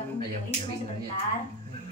gabung di ini cuma sebentar.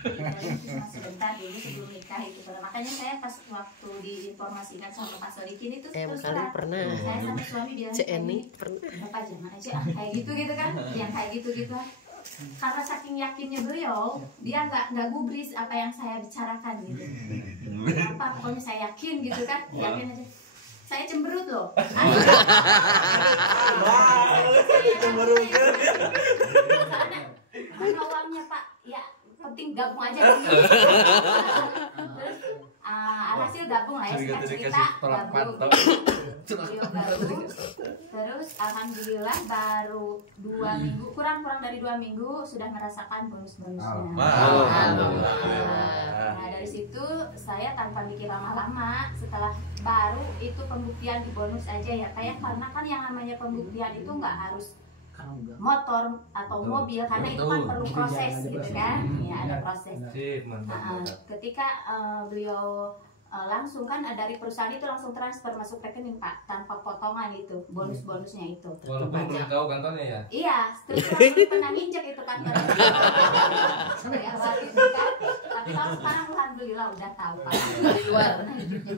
Cuma sebentar dulu sebelum nikah itu. Makanya saya pas waktu diinformasikan sama Pak Sodikin itu terus terang, saya sama suami bilang Bapak jangan aja kayak gitu kan, yang kayak gitu. Karena saking yakinnya beliau, dia nggak gubris apa yang saya bicarakan gitu. Apa pokoknya saya yakin gitu kan, yakin aja. Saya cemberut loh. Cemberut kan? Mana uangnya Pak? Ya penting gabung aja dulu. Terus alhasil gabung lah ya, singkat cerita gabung. Terus alhamdulillah baru 2 minggu, kurang dari 2 minggu sudah merasakan bonus-bonusnya. Nah dari situ saya tanpa mikir lama-lama, setelah baru itu pembuktian di bonus aja ya kayak, karena kan yang namanya pembuktian itu nggak harus motor atau mobil, karena itu kan perlu proses gitu kan, ya ada proses. Ketika beliau langsung kan dari perusahaan itu langsung transfer masuk rekening Pak, tanpa potongan itu bonus-bonusnya itu. Walaupun belum tahu kantornya ya? Iya, terus langsung pernah nginjek itu kantor. Ya, tapi kalau sekarang alhamdulillah udah tahu Pak. Di luar.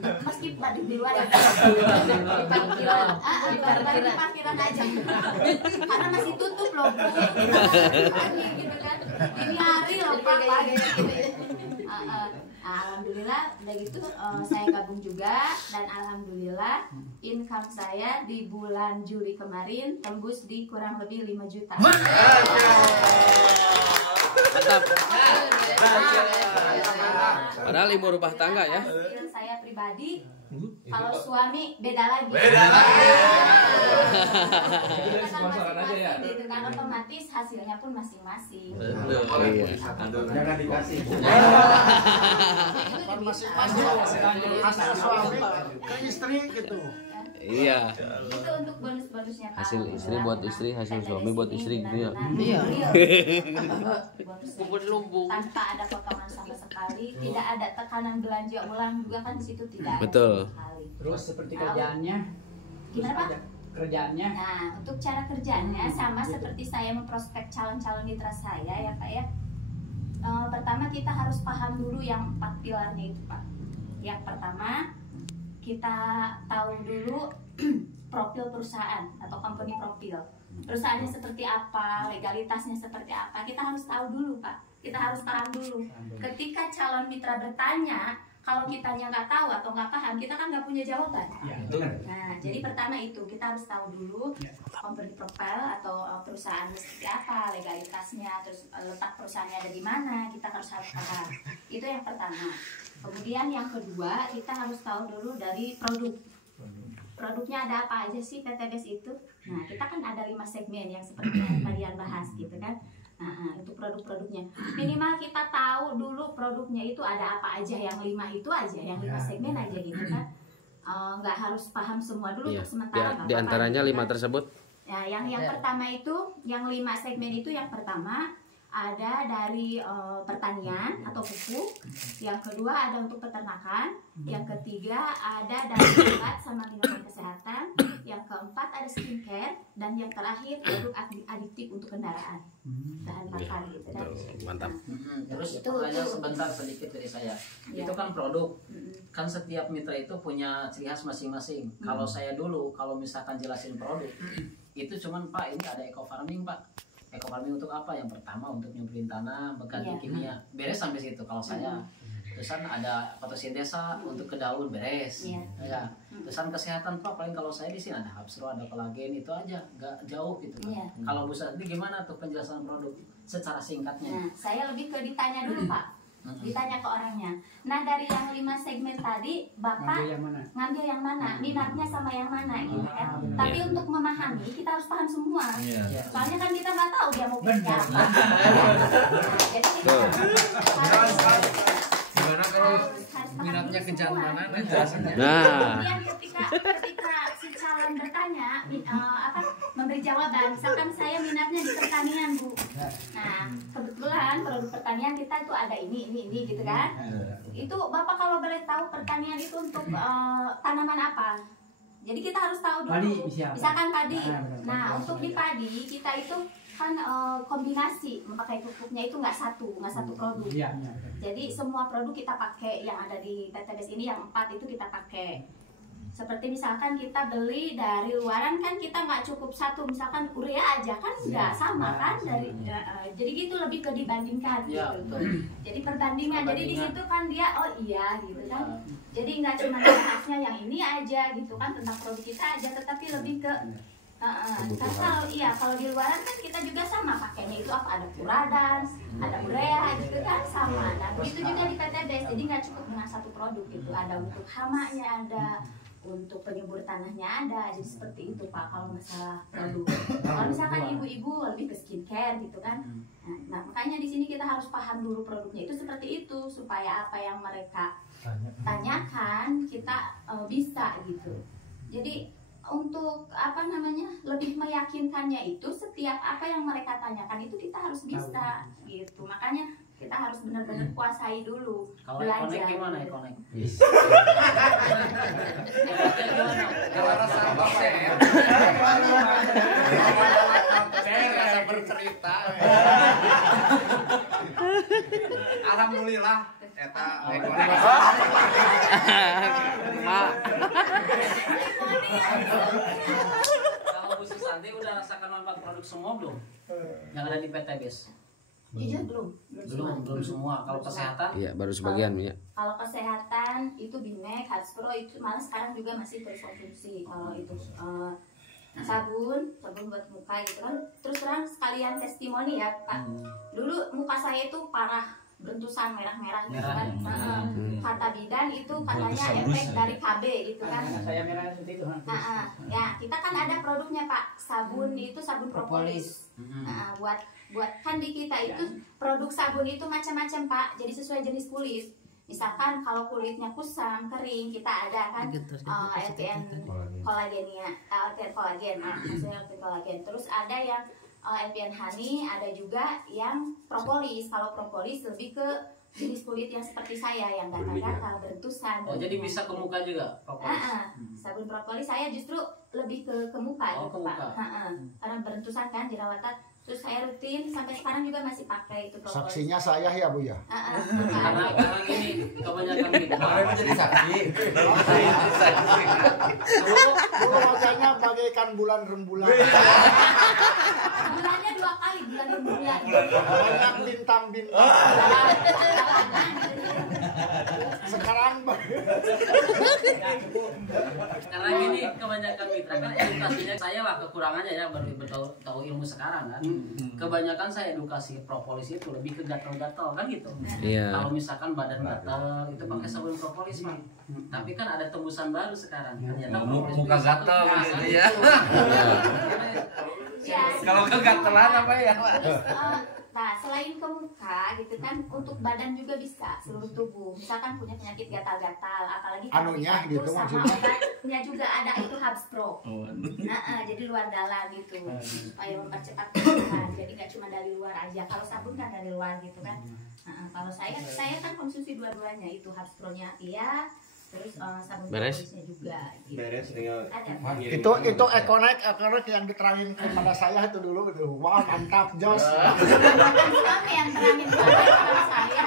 Meski di luar ya. Di parkiran aja. Karena masih tutup loh Bu. Gitu kan. Ini hari loh Pak. Alhamdulillah udah gitu saya gabung juga, dan alhamdulillah income saya di bulan Juli kemarin tembus di kurang lebih 5 juta. Mantap. Padahal ibu rumah tangga ya. Hasil saya pribadi, kalau suami beda lagi. Sponsoran aja ya. Gitu kan, otomatis hasilnya pun masing-masing. Jangan dikasih. Hasil suami ke istri gitu. Iya. Itu untuk bonus-bonusnya Pak. Hasil istri buat istri, hasil suami buat istri gitu ya. Iya. Bonusnya tanpa ada potongan sama sekali, tidak ada tekanan belanja ulang juga kan di situ tidak ada. Betul. Terus seperti kerjaannya? Gimana Pak? Kerjaannya? Nah, untuk cara kerjanya sama seperti saya memprospek calon-calon mitra saya ya Pak ya. Pertama kita harus paham dulu yang 4 pilarnya itu Pak. Yang pertama, kita tahu dulu profil perusahaan atau company profil. Perusahaannya seperti apa, legalitasnya seperti apa, kita harus tahu dulu Pak. Kita harus paham dulu. Ketika calon mitra bertanya, kalau kitanya nggak tahu atau nggak paham, kita kan nggak punya jawaban. Nah, jadi pertama itu kita harus tahu dulu company profile atau perusahaannya seperti apa, legalitasnya, terus letak perusahaannya ada di mana, kita harus paham. Itu yang pertama. Kemudian yang kedua, kita harus tahu dulu dari produk. Produknya ada apa aja sih PTBS itu? Nah, kita kan ada 5 segmen yang seperti yang kalian bahas gitu kan. Nah, untuk produk-produknya minimal kita tahu dulu produknya itu ada apa aja, yang 5 itu aja, yang 5 segmen aja gitu kan. Nggak harus paham semua dulu untuk sementara. Di antaranya 5 tersebut. Ya, yang pertama itu, yang 5 segmen itu yang pertama ada dari pertanian atau pupuk, yang kedua ada untuk peternakan, yang ketiga ada dari obat sama minuman kesehatan, yang keempat ada skincare, dan yang terakhir produk adiktif untuk kendaraan, bahan bakar gitu kan. Mantap. Terus itu sebentar sedikit dari saya. Itu kan produk, kan setiap mitra itu punya ciri khas masing-masing. Kalau saya dulu, kalau misalkan jelasin produk, itu cuman Pak ini ada eco farming Pak. Eco farming untuk apa? Yang pertama untuk nyumbrin tanah, mengganti kimia, beres sampai situ kalau saya. Terusan ada fotosintesa untuk ke daun, beres. Ya. Terusan kesehatan Pak, paling kalau saya di sini ada hapsro, ada kolagen, itu aja, nggak jauh gitu. Kalau Bu Sati gimana tuh penjelasan produk secara singkatnya? Nah, saya lebih ke ditanya dulu Pak. Ditanya ke orangnya. Nah, dari yang 5 segmen tadi Bapak ngambil yang mana? Minatnya sama yang mana gitu kan. Tapi untuk memahami kita harus paham semua. Soalnya kan kita nggak tahu dia mau bicara apa. Jadi kita Gimana kalau minatnya ke jalan mana? Kemudian ketika si calon bertanya memberi jawaban, misalkan saya minatnya di pertanian Bu. Nah, kebetulan produk pertanian kita itu ada ini gitu kan. Itu Bapak kalau boleh tahu pertanian itu untuk tanaman apa? Jadi kita harus tahu dulu. Misalkan padi. Nah, untuk di padi kita itu kan kombinasi memakai pupuknya itu nggak satu produk. Iya. Jadi semua produk kita pakai yang ada di PTBS ini, yang 4 itu kita pakai. Seperti misalkan kita beli dari luaran kan kita nggak cukup satu, misalkan urea aja kan nggak sama kan dari jadi gitu, lebih ke dibandingkan Ya, gitu. betul. Jadi perbandingan, jadi di Perbandingan. situ kan dia oh iya gitu kan. Jadi nggak cuma bahasnya yang ini aja gitu kan tentang produk kita aja, tetapi lebih ke karena kalau di luaran kan kita juga sama pakainya itu apa, ada puradan, ada urea gitu kan sama. Nah begitu juga di PTBS, jadi nggak cukup dengan satu produk gitu, ada untuk hamanya, ada untuk penyubur tanahnya ada, jadi seperti itu Pak kalau masalah produk. Kalau misalkan ibu-ibu lebih ke skincare gitu kan, nah makanya di sini kita harus paham dulu produknya itu seperti itu supaya apa yang mereka tanyakan kita bisa gitu. Jadi untuk apa namanya lebih meyakinkannya itu setiap apa yang mereka tanyakan itu kita harus bisa gitu. Makanya kita harus benar-benar kuasai dulu. Kalau belajar. Ekonek gimana Ekonek? Kalau rasa konser, rasa bercerita. Alhamdulillah, eta ekonomi. Mak. Kalau Bu Susanti udah rasakan manfaat produk semua belum? Yang ada di PTBS? Jujur belum semua. Kalau kesehatan? Iya, baru sebagian ya. Kalau kesehatan itu Bimek, Hatspro itu malah sekarang juga masih terus konsumsi. Kalau itu sabun buat muka gitu kan. Terus terang sekalian testimoni ya Pak. Dulu muka saya itu parah, bentusan merah-merah gitu kan. Kata bidan itu katanya efek dari KB gitu kan. Saya merah seperti itu. Ya kita kan ada produknya Pak, sabun itu sabun propolis. Buat kan di kita itu produk sabun itu macam-macam Pak, jadi sesuai jenis kulit. Misalkan kalau kulitnya kusam, kering, kita ada kan LPN kolagenia, LPN kolagen, maksudnya LPN kolagen. Terus ada yang LPN honey, ada juga yang propolis. Kalau propolis lebih ke jenis kulit yang seperti saya, yang gatal-gatal, bentusan. Oh, jadi bisa ke muka juga propolis? Sabun propolis saya justru lebih ke muka Oh, gitu ke Pak. muka. Karena bentusan kan jerawatan. Terus saya rutin sampai sekarang juga masih pakai itu propolis. Saksinya saya ya Bu ya. Karena gini, kebanyakan kita. Kemarin menjadi saksi. Dulu wajahnya bagaikan bulan rembulan. Bulannya 2 kali, bulan per bulan. Banyak bintang-bintang. Sekarang Karena gini, kebanyakan mitra kan edukasinya saya lah kekurangannya ya, baru tahu ilmu sekarang kan. Kebanyakan saya edukasi propolis itu lebih ke gatal-gatal kan gitu. Iya. Kalau misalkan badan gatal itu pakai sabun propolis Pak. Tapi kan ada tembusan baru sekarang. Ternyata propolis Muka bisa gatal tuh, gitu kan ya. Ya, Kalau kegatelan apa ya? terus, nah selain ke muka gitu kan, untuk badan juga bisa seluruh tubuh. Misalkan punya penyakit gatal-gatal, apalagi kalau Anunya dicampur gitu sama maksudnya? obatnya juga ada itu Habspro. Jadi luar dalam gitu supaya mempercepat pemulihan. Jadi nggak cuma dari luar aja. Kalau sabun kan dari luar gitu kan. Kalau saya kan konsumsi dua-duanya, itu Habspro-nya iya. Terus sabun Beres? propolisnya juga gitu. Beres tinggal Ada. itu ekonek yang diterangin kepada saya itu dulu itu. Wah, mantap Jos. Suami yang terangin kepada saya.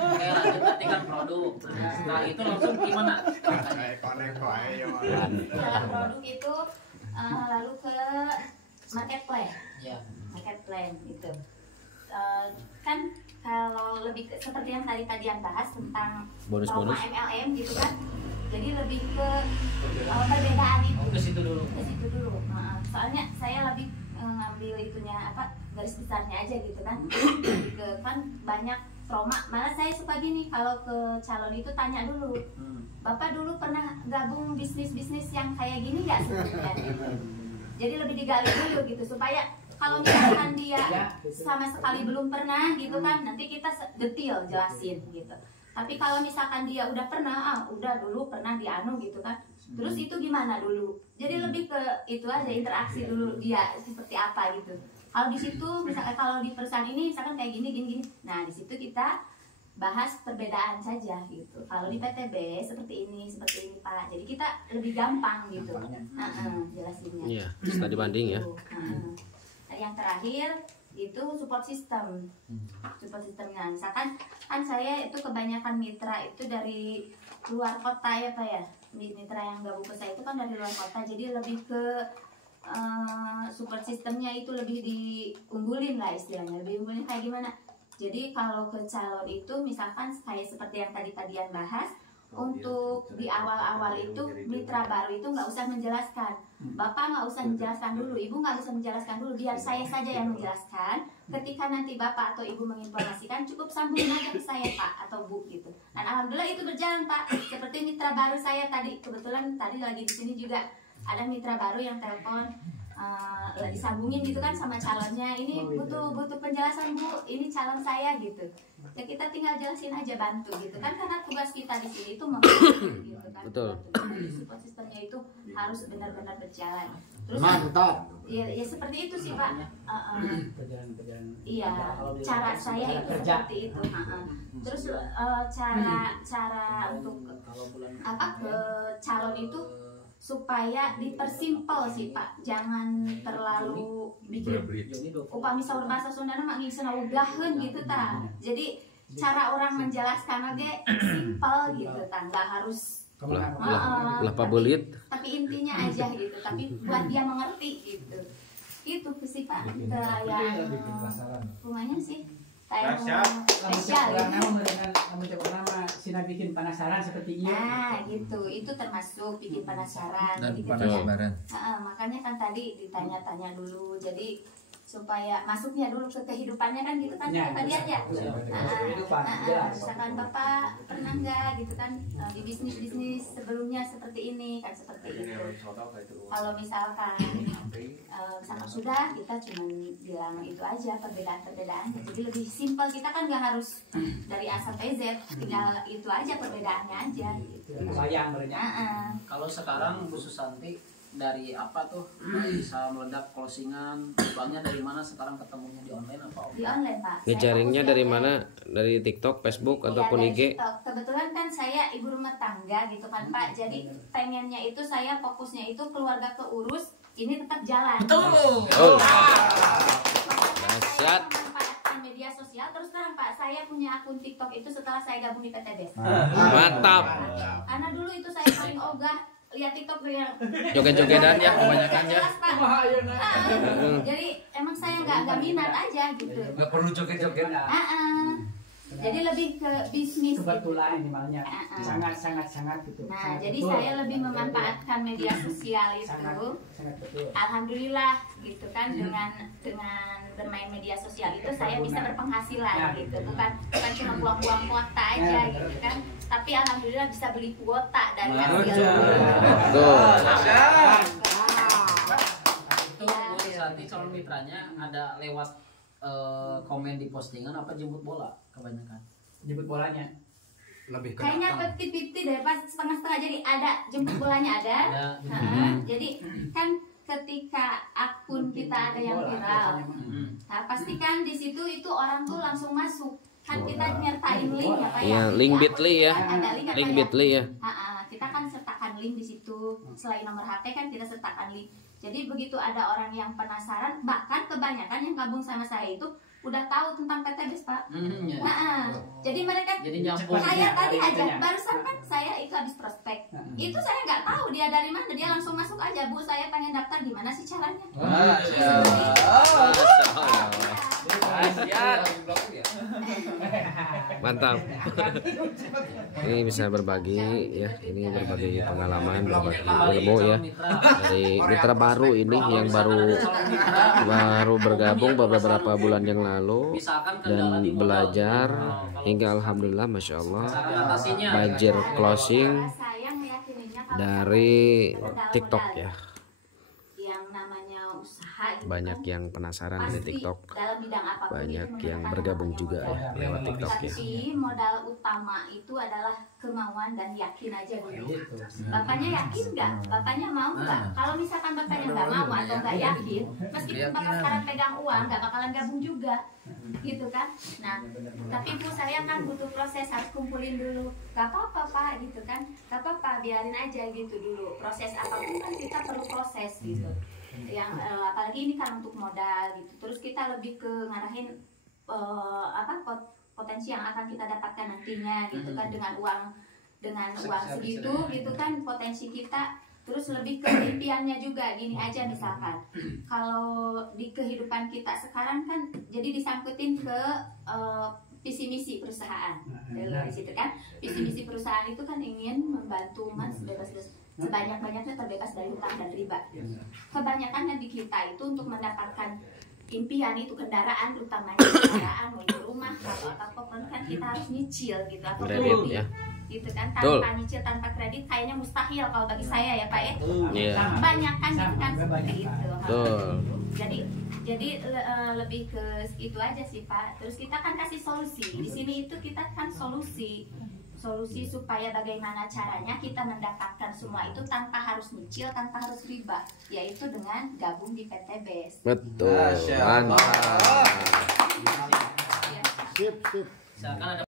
Oke, lanjut nanti kan produk. Setelah itu langsung gimana? ekonek wae ya. Dalam produk itu lalu ke market plan. Ya. Market plan itu kan kalau lebih seperti yang tadi yang bahas tentang Bonus-bonus. MLM gitu kan, jadi lebih ke perbedaan itu Ke situ dulu. ke situ dulu. Soalnya saya lebih ngambil itunya apa garis besarnya aja gitu kan. Lebih ke kan banyak trauma, malah saya suka gini kalau ke calon itu tanya dulu, Bapak dulu pernah gabung bisnis yang kayak gini nggak sebetulnya? Jadi lebih digali dulu gitu supaya kalau misalkan dia sama sekali belum pernah gitu kan, nanti kita detail jelasin gitu. Tapi kalau misalkan dia udah pernah, udah dulu pernah di anu gitu kan, terus itu gimana dulu? Jadi lebih ke itu aja, interaksi dulu dia seperti apa gitu. Kalau di situ misalkan kalau di perusahaan ini misalkan kayak gini, nah di situ kita bahas perbedaan saja gitu. Kalau di PTB seperti ini Pak. Jadi kita lebih gampang gitu. Jelasinnya. Iya, studi banding ya. Tadi yang terakhir itu support system. Support systemnya, misalkan kan saya itu kebanyakan mitra itu dari luar kota ya Pak ya. Mitra yang gabung ke saya itu kan dari luar kota, jadi lebih ke support systemnya itu lebih diunggulin lah istilahnya. Lebih unggulin kayak gimana? Jadi kalau ke calon itu misalkan kayak seperti yang tadian bahas, untuk di awal-awal itu mitra baru itu nggak usah menjelaskan, bapak nggak usah menjelaskan dulu, ibu nggak usah menjelaskan dulu, biar saya saja yang menjelaskan. Ketika nanti bapak atau ibu menginformasikan, cukup sambungin aja ke saya Pak atau Bu gitu. Dan alhamdulillah itu berjalan Pak. Seperti mitra baru saya tadi, kebetulan tadi lagi di sini juga ada mitra baru yang telepon, disambungin gitu kan sama calonnya, ini butuh penjelasan Bu, ini calon saya gitu. Ya kita tinggal jelasin aja, bantu gitu kan, karena tugas kita di sini itu membantu gitu kan. Betul. Jadi support sistemnya itu harus benar-benar berjalan. Terus Mantap. ya seperti itu sih Pak. Perjalanan Iya, cara saya itu seperti itu. Terus cara untuk ke calon itu supaya dipersimpel sih Pak, jangan terlalu bikin upami saur bahasa Sunda mah ngisena ugaheun gitu ta. Jadi cara orang menjelaskan aja simpel gitu ta, nggak harus Lah pabelit. tapi intinya aja gitu, tapi buat dia mengerti gitu. Itu sih Pak, kayak rumahnya sih kayak spesial ya. Namun nama Sina bikin penasaran seperti ini. Nah gitu, itu termasuk bikin penasaran. Dan Jadi penasaran. makanya kan tadi ditanya-tanya dulu, jadi supaya masuknya dulu ke kehidupannya kan gitu kan Ya, tadi aja. kehidupan, jelas. Misalkan bapak pernah nggak gitu kan di bisnis sebelumnya seperti ini kan, seperti itu. Kalau misalkan misalkan sudah, kita cuma bilang itu aja perbedaan-perbedaannya, jadi lebih simpel. Kita kan nggak harus dari A sampai Z, tinggal itu aja perbedaannya aja gitu. Sayang berenya. Kalau sekarang Bu Susanti dari apa tuh bisa meledak closingan, uangnya dari mana sekarang ketemunya, di online apa Di online Pak. Ngejaringnya Saya dari fokus mana? Dari TikTok, Facebook Iya, ataupun dari IG? TikTok. Kebetulan kan saya ibu rumah tangga gitu kan Pak. Jadi pengennya itu saya fokusnya itu keluarga keurus, ini tetap jalan. Oh. Saya Dahsyat. memanfaatkan media sosial. Terus terang Pak, saya punya akun TikTok itu setelah saya gabung di PTB. Mantap. Karena dulu itu saya paling ogah lihat TikTok yang Joget-jogetan ya kebanyakan ya. jelas Pak. Jadi emang saya nggak minat aja gitu. Nggak perlu joget-joget. Jadi lebih ke bisnis. Kebetulan minimalnya sangat gitu. Nah, Sangat jadi betul. saya lebih memanfaatkan media sosial itu. sangat betul. Alhamdulillah gitu kan, dengan bermain media sosial itu saya bisa berpenghasilan gitu. Bukan cuma buang-buang kuota aja gitu kan. Tapi alhamdulillah bisa beli kuota dari hasil. Tuh. itu Bu Susanti calon mitranya ada lewat komen di postingan apa jemput bola kebanyakan? Jemput bolanya. Lebih ke Kayaknya datang. peti-peti deh, pas setengah-setengah, jadi ada jemput bolanya ada. Jadi kan ketika akun kita ada yang viral, nah pastikan di situ itu orang tuh langsung masuk. Kan kita nyertain link ya Pak ya. Iya, link Bitly ya. Ada link apa Link ya? Bitly ya. Kita kan sertakan link di situ. Selain nomor HP kan kita sertakan link. Jadi begitu ada orang yang penasaran, bahkan kebanyakan yang gabung sama saya itu udah tahu tentang PTBS Pak. Jadi mereka Jadi nyambung. saya tadi aja ceritanya. barusan kan saya itu habis prospek. Itu saya nggak tahu dia dari mana, dia langsung masuk aja, Bu saya pengen daftar, gimana sih caranya? Mantap. Ini bisa berbagi ya, ini berbagi pengalaman, berbagi ilmu ya dari mitra baru ini yang baru bergabung beberapa bulan yang lalu dan belajar hingga alhamdulillah masya Allah banjir closing Saya meyakininya kalau dari modal-modal TikTok ya. yang namanya usaha gitu Banyak kan, yang penasaran pasti dari TikTok, dalam bidang apapun banyak itu yang memerlukan bergabung namanya juga modal. ya lewat TikTok ya. Tapi modal utama itu adalah kemauan dan yakin aja dulu. Bapaknya yakin nggak? Bapaknya mau nggak? Kalau misalkan bapaknya nggak mau atau nggak yakin, meskipun bapak sekarang pegang uang, nggak bakalan gabung juga, gitu kan? Nah, tapi Bu saya kan butuh proses, harus kumpulin dulu. Gak apa-apa Pak, gitu kan? Gak apa-apa, biarin aja gitu dulu. Proses apapun kan kita perlu proses gitu. yang apalagi ini kan untuk modal gitu. Terus kita lebih ke ngarahin potensi yang akan kita dapatkan nantinya gitu kan, dengan uang segitu gitu kan potensi kita. Terus lebih ke impiannya juga. Gini aja misalkan kalau di kehidupan kita sekarang kan jadi disangkutin ke visi misi perusahaan. Di situ kan visi misi perusahaan itu kan ingin membantu mas bebas sebanyak-banyaknya terbebas dari hutang dan riba. Kebanyakannya di kita itu untuk mendapatkan impian itu kendaraan, utamanya kendaraan, mau rumah atau apapun kan kita harus nyicil gitu atau Kredit ya. Gitu kan, tanpa nyicil, tanpa kredit kayaknya mustahil kalau bagi saya ya Pak ya. Kebanyakan gitu kan seperti itu. Jadi lebih ke itu aja sih Pak. Terus kita kan kasih solusi. Di sini itu kita kan solusi supaya bagaimana caranya kita mendapatkan semua itu tanpa harus nyicil, tanpa harus riba, yaitu dengan gabung di PT BES. Betul. Mantap. Sip.